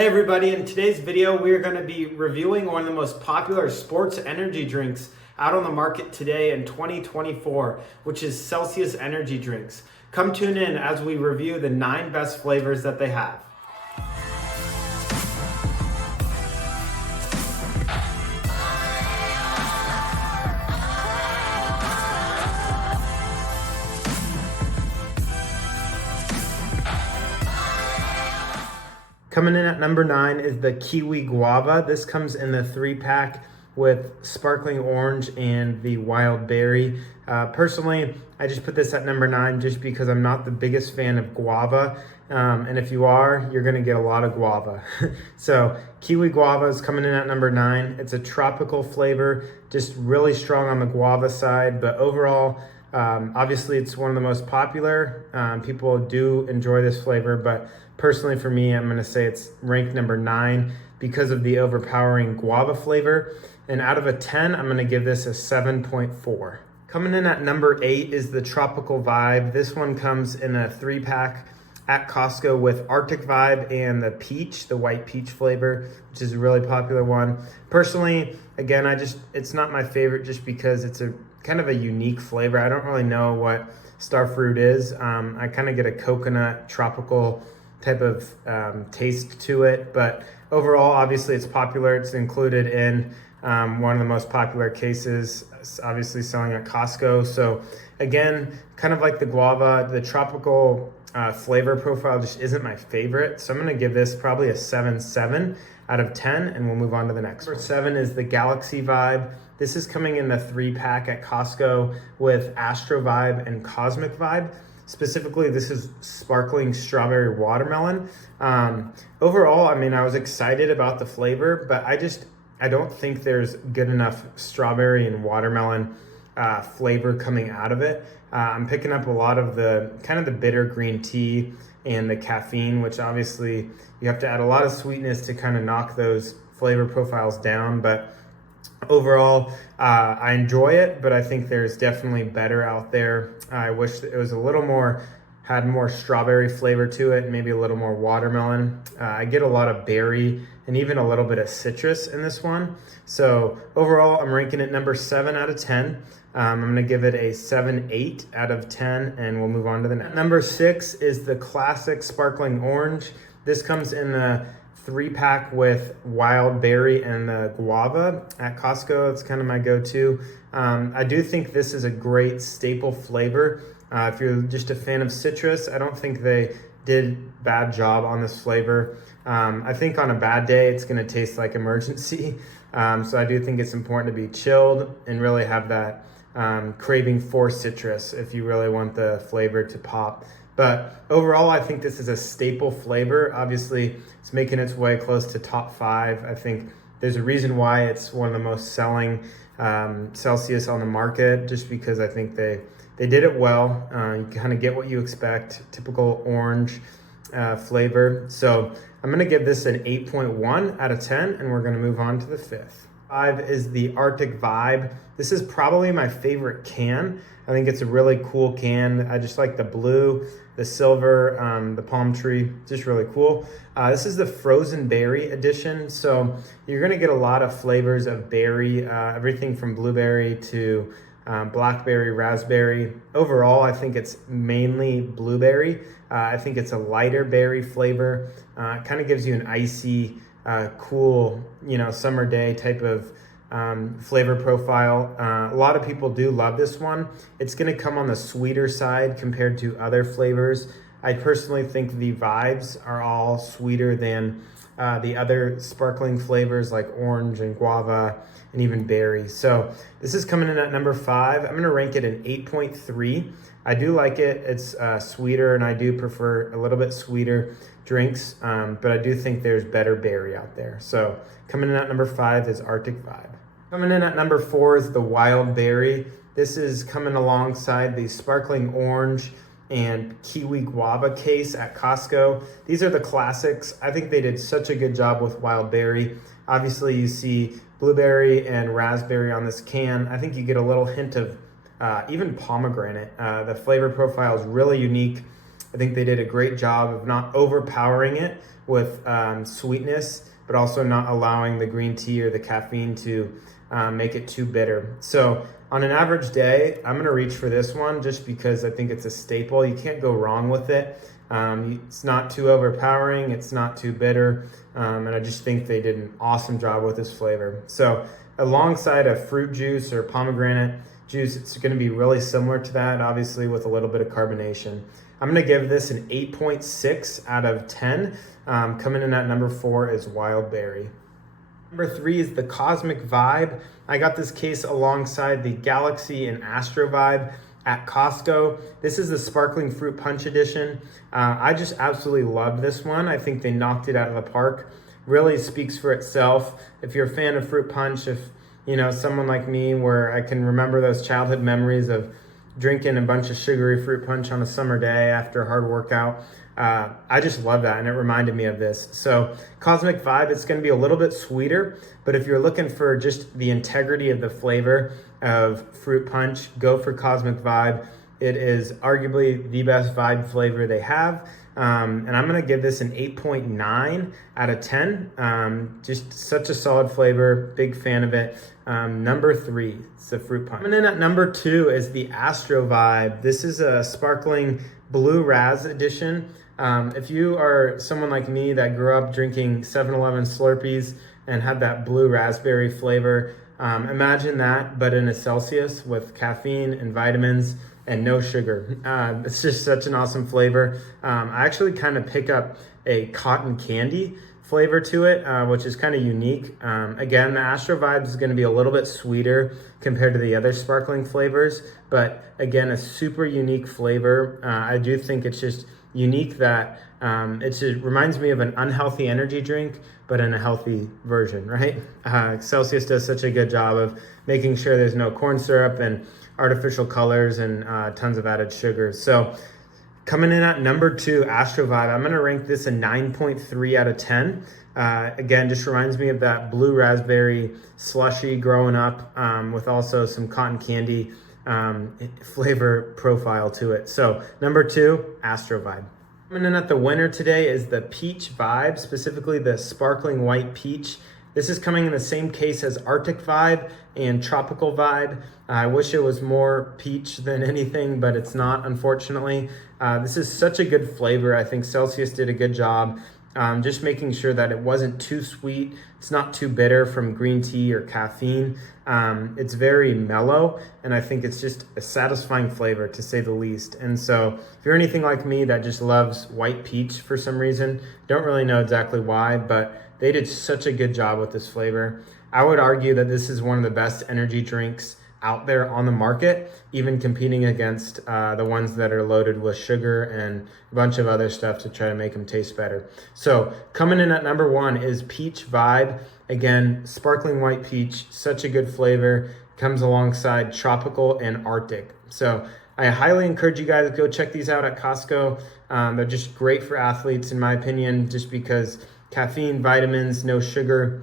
Hey everybody, in today's video we are going to be reviewing one of the most popular sports energy drinks out on the market today in 2024, which is Celsius energy drinks. Come tune in as we review the 9 best flavors that they have. Coming in at number 9 is the Kiwi Guava. This comes in the 3-pack with sparkling orange and the wild berry. Personally, I just put this at number 9 just because I'm not the biggest fan of guava. And if you are, you're gonna get a lot of guava. So Kiwi Guava is coming in at number 9. It's a tropical flavor, just really strong on the guava side, but overall, obviously it's one of the most popular. People do enjoy this flavor, but personally for me, I'm gonna say it's ranked number 9 because of the overpowering guava flavor. And out of a 10, I'm gonna give this a 7.4. Coming in at number 8 is the Tropical Vibe. This one comes in a 3-pack at Costco with Arctic Vibe and the peach, the white peach flavor, which is a really popular one. Personally, again, it's not my favorite just because it's a kind of a unique flavor. I don't really know what Starfruit is. I kind of get a coconut tropical type of taste to it, but overall, obviously it's popular. It's included in one of the most popular cases, obviously selling at Costco. So again, kind of like the guava, the tropical flavor profile just isn't my favorite. So I'm gonna give this probably a 7.7 out of 10, and we'll move on to the next. Number 7 is the Galaxy Vibe. This is coming in the 3-pack at Costco with Astro Vibe and Cosmic Vibe. Specifically, this is sparkling strawberry watermelon. Overall, I mean, I was excited about the flavor, but I don't think there's good enough strawberry and watermelon flavor coming out of it. I'm picking up a lot of the kind of the bitter green tea and the caffeine, which obviously you have to add a lot of sweetness to kind of knock those flavor profiles down. But overall, I enjoy it, but I think there's definitely better out there. I wish it was had more strawberry flavor to it, maybe a little more watermelon. I get a lot of berry and even a little bit of citrus in this one. So overall, I'm ranking it number 7 out of 10. I'm gonna give it a 7.8 out of 10, and we'll move on to the next. Number 6 is the classic sparkling orange. This comes in the 3-pack with wild berry and the guava at Costco. It's kind of my go-to. I do think this is a great staple flavor. If you're just a fan of citrus, I don't think they did a bad job on this flavor. I think on a bad day, it's gonna taste like emergency. So I do think it's important to be chilled and really have that craving for citrus if you really want the flavor to pop. But overall, I think this is a staple flavor. Obviously, it's making its way close to top 5. I think there's a reason why it's one of the most selling Celsius on the market, just because I think they did it well. You kind of get what you expect, typical orange flavor. So I'm gonna give this an 8.1 out of 10, and we're gonna move on to the 5th. 5 is the Arctic Vibe. This is probably my favorite can. I think it's a really cool can. I just like the blue, the silver, the palm tree, just really cool. This is the frozen berry edition. So you're gonna get a lot of flavors of berry, everything from blueberry to blackberry, raspberry. Overall, I think it's mainly blueberry. I think it's a lighter berry flavor. It kind of gives you an icy, cool, summer day type of flavor profile. A lot of people do love this one. It's gonna come on the sweeter side compared to other flavors. I personally think the vibes are all sweeter than the other sparkling flavors like orange and guava and even berry. So this is coming in at number 5. I'm gonna rank it an 8.3. I do like it. It's sweeter, and I do prefer a little bit sweeter drinks, but I do think there's better berry out there. So coming in at number 5 is Arctic Vibe. Coming in at number 4 is the Wild Berry. This is coming alongside the Sparkling Orange and Kiwi Guava case at Costco. These are the classics. I think they did such a good job with Wild Berry. Obviously, you see blueberry and raspberry on this can. I think you get a little hint of even pomegranate. The flavor profile is really unique. I think they did a great job of not overpowering it with sweetness, but also not allowing the green tea or the caffeine to make it too bitter. So on an average day, I'm gonna reach for this one just because I think it's a staple. You can't go wrong with it. It's not too overpowering, it's not too bitter, and I just think they did an awesome job with this flavor. So alongside a fruit juice or pomegranate juice, it's gonna be really similar to that, obviously with a little bit of carbonation. I'm gonna give this an 8.6 out of 10. Coming in at number 4 is Wild Berry. Number 3 is the Cosmic Vibe. I got this case alongside the Galaxy and Astro Vibe at Costco. This is the Sparkling Fruit Punch edition. I just absolutely love this one. I think they knocked it out of the park. Really speaks for itself. If you're a fan of fruit punch, if you know someone like me where I can remember those childhood memories of drinking a bunch of sugary fruit punch on a summer day after a hard workout, I just love that, and it reminded me of this. So Cosmic Vibe, it's gonna be a little bit sweeter, but if you're looking for just the integrity of the flavor of fruit punch, go for Cosmic Vibe. It is arguably the best vibe flavor they have. And I'm gonna give this an 8.9 out of 10. Just such a solid flavor, big fan of it. Number 3, it's the fruit punch. Coming in at number 2 is the Astro Vibe. This is a sparkling blue raz edition. If you are someone like me that grew up drinking 7-Eleven Slurpees and had that blue raspberry flavor, imagine that, but in a Celsius with caffeine and vitamins and no sugar. It's just such an awesome flavor. I actually kind of pick up a cotton candy flavor to it, which is kind of unique. Again, the Astro Vibes is going to be a little bit sweeter compared to the other sparkling flavors, but again, a super unique flavor. I do think it's just unique that it just reminds me of an unhealthy energy drink, but in a healthy version, right? Celsius does such a good job of making sure there's no corn syrup and artificial colors and tons of added sugars. So coming in at number 2, Astro Vibe, I'm gonna rank this a 9.3 out of 10. Again, just reminds me of that blue raspberry slushy growing up, with also some cotton candy flavor profile to it. So number 2, Astro Vibe. Coming in at the winner today is the Peach Vibe, specifically the Sparkling White Peach. This is coming in the same case as Arctic Vibe and Tropical Vibe. I wish it was more peach than anything, but it's not, unfortunately. This is such a good flavor. I think Celsius did a good job just making sure that it wasn't too sweet. It's not too bitter from green tea or caffeine. It's very mellow, and I think it's just a satisfying flavor, to say the least. And so if you're anything like me that just loves white peach for some reason, don't really know exactly why, but they did such a good job with this flavor. I would argue that this is one of the best energy drinks out there on the market, even competing against the ones that are loaded with sugar and a bunch of other stuff to try to make them taste better. So coming in at number 1 is Peach Vibe. Again, sparkling white peach, such a good flavor. Comes alongside Tropical and Arctic. So I highly encourage you guys to go check these out at Costco. They're just great for athletes, in my opinion, just because caffeine, vitamins, no sugar.